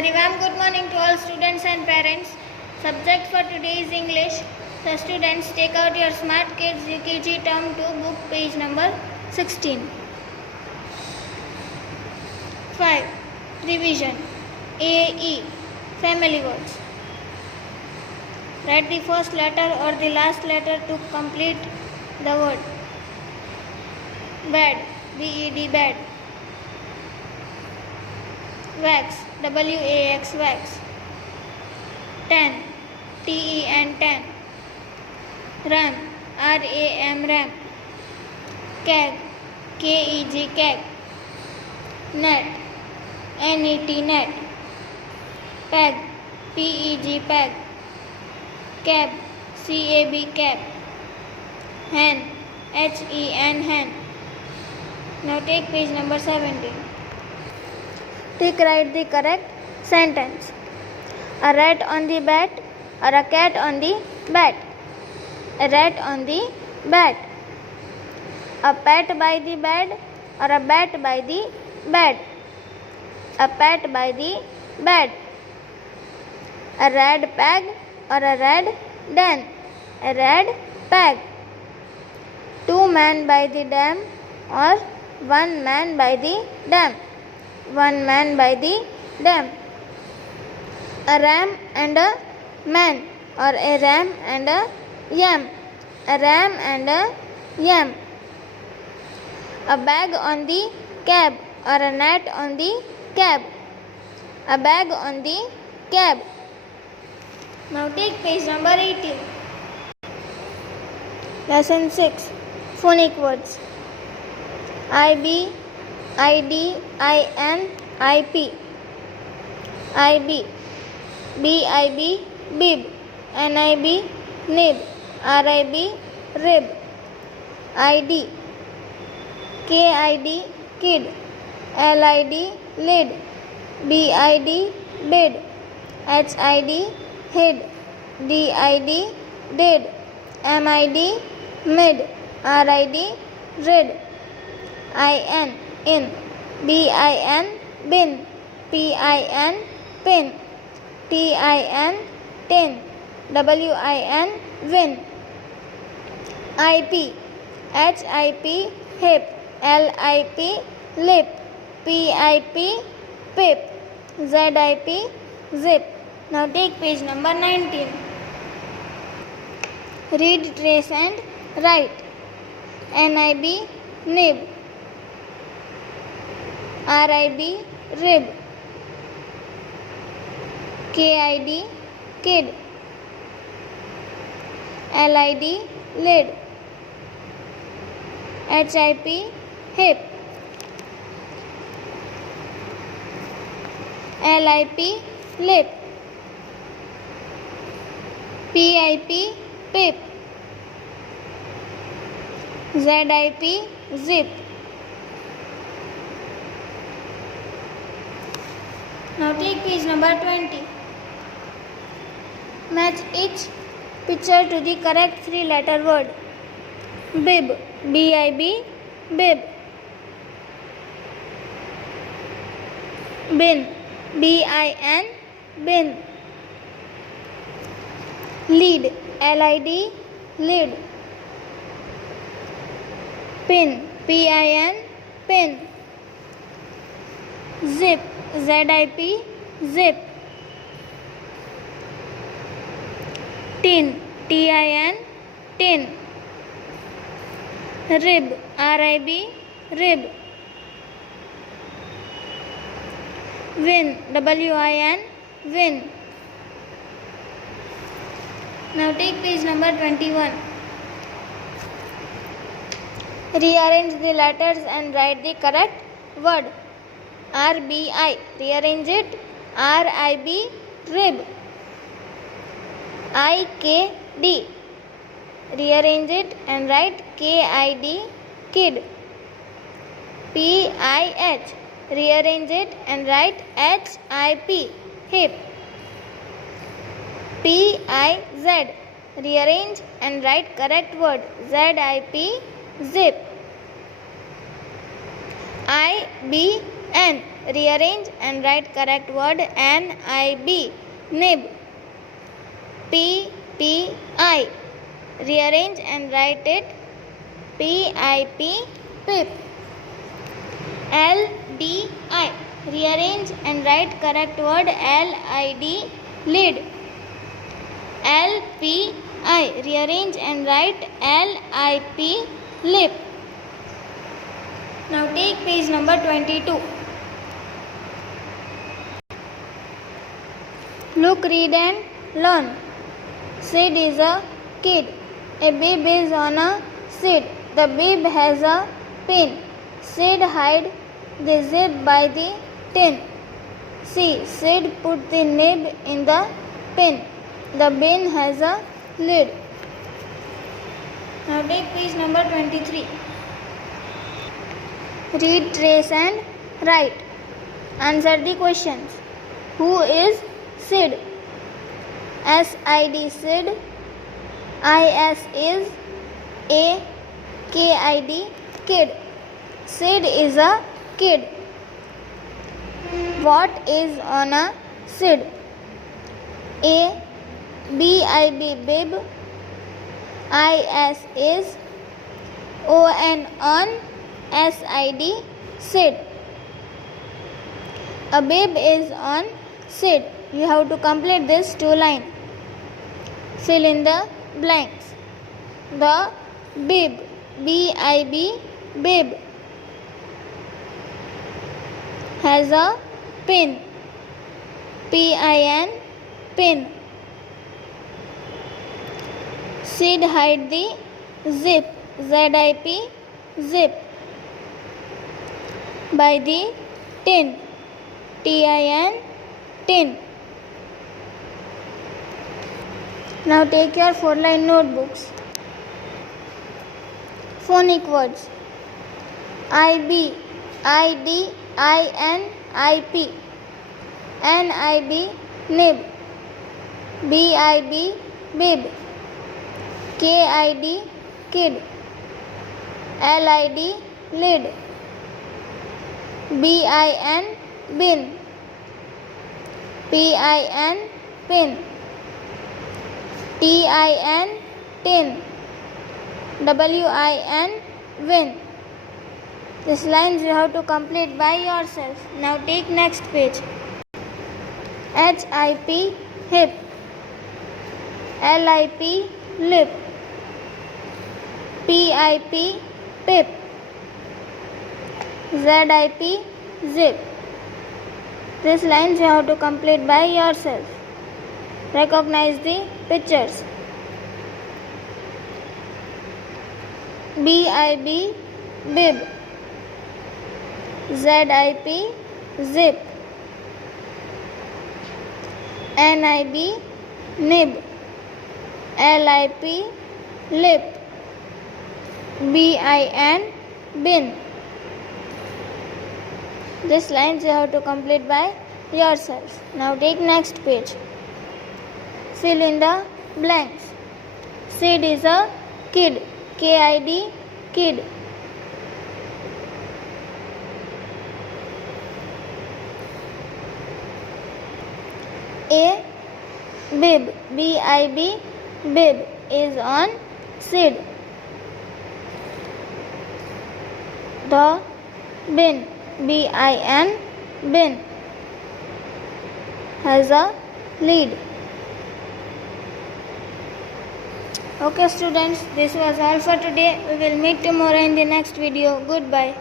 Very warm good morning to all students and parents. Subject for today is English. So students, take out your Smart Kids UKG Term 2 book, page number 16. 5. Revision. AE. Family words. Write the first letter or the last letter to complete the word. Bed. BED, bed. Wax. WAX, wax. Tan. TEN, tan. Ram. RAM, ram. Keg. KEG, keg. Net. NET, net. Peg. PEG, peg. Cab. CAB, cab. Hen. HEN, hen. Now take page number 17. Write the correct sentence. A rat on the bat or a cat on the bat. A rat on the bat. A pat by the bed or a bat by the bed. A pat by the bed. A red peg or a red den. A red peg. Two men by the dam or one man by the dam. One man by the dam. A ram and a man or a ram and a yam. A ram and a yam. A bag on the cab or a net on the cab. A bag on the cab. Now take page number 18. Lesson 6. Phonic words. IB, ID, IN, IP. IB. BIB, bib. NIB, nib. RIB, rib. ID. KID, kid. LID, lid. BID, bid. HID, hid. DID, did. MID, mid. RID, rid. IN, in. BIN, bin. PIN, pin. TIN, tin. WIN, win. IP, HIP, hip. LIP, lip. PIP, pip. ZIP, zip. Now take page number 19. Read, trace and write. NIB, nib. RIB, rib. KID, kid. LID, lid. HIP, hip. LIP, lip. PIP, pip. ZIP, zip. Now take page number 20. Match each picture to the correct three-letter word. Bib, BIB, bib. Bin, BIN, bin. Lead, LID, lid. Pin, PIN, pin. Zip, ZIP, zip. Tin, TIN, tin. Rib, RIB, rib. Win, WIN, win. Now take page number 21. Rearrange the letters and write the correct word. RBI, rearrange it. RIB, rib. IKD, rearrange it and write KID, kid. PIH, rearrange it and write HIP, hip. PIZ, rearrange and write correct word. ZIP, zip. IBN, Rearrange and write correct word NIB. Nib. PPI. Rearrange and write it PIP. Pip. LDI. Rearrange and write correct word LID. Lid. LPI. Rearrange and write LIP. Lip. Now take page number 22. Look, read and learn. Sid is a kid. A bib is on a Sid. The bib has a pin. Sid hide the zip by the tin. C. Sid put the nib in the pin. The bin has a lid. Now take page number 23. Read, trace and write. Answer the questions. Who is Sid? SID Sid. IS is A. KID kid. Sid is a kid. What is on a Sid? A. BIB bib. IS is ON on SID Sid. A bib is on Sid. You have to complete this two line. Fill in the blanks. The bib, BIB bib, has a pin, PIN pin. Sid hide the zip, ZIP zip, by the tin, TIN tin. Now take your 4-line notebooks. Phonic words. IB, ID, IN, IP. NIB nib. BIB bib. KID kid. LID lid. BIN bin. PIN pin. TIN tin. WIN win. These lines you have to complete by yourself. Now take next page. HIP hip. LIP lip. PIP pip. ZIP zip. These lines you have to complete by yourself. Recognize the pictures. BIB bib. ZIP zip. NIB nib. LIP lip. BIN bin. These lines you have to complete by yourself. Now take next page. Fill in the blanks. Sid is a kid. KID kid. A bib, BIB bib, is on Sid. The bin, BIN bin, has a lid. Okay students, this was all for today. We will meet tomorrow in the next video. Goodbye.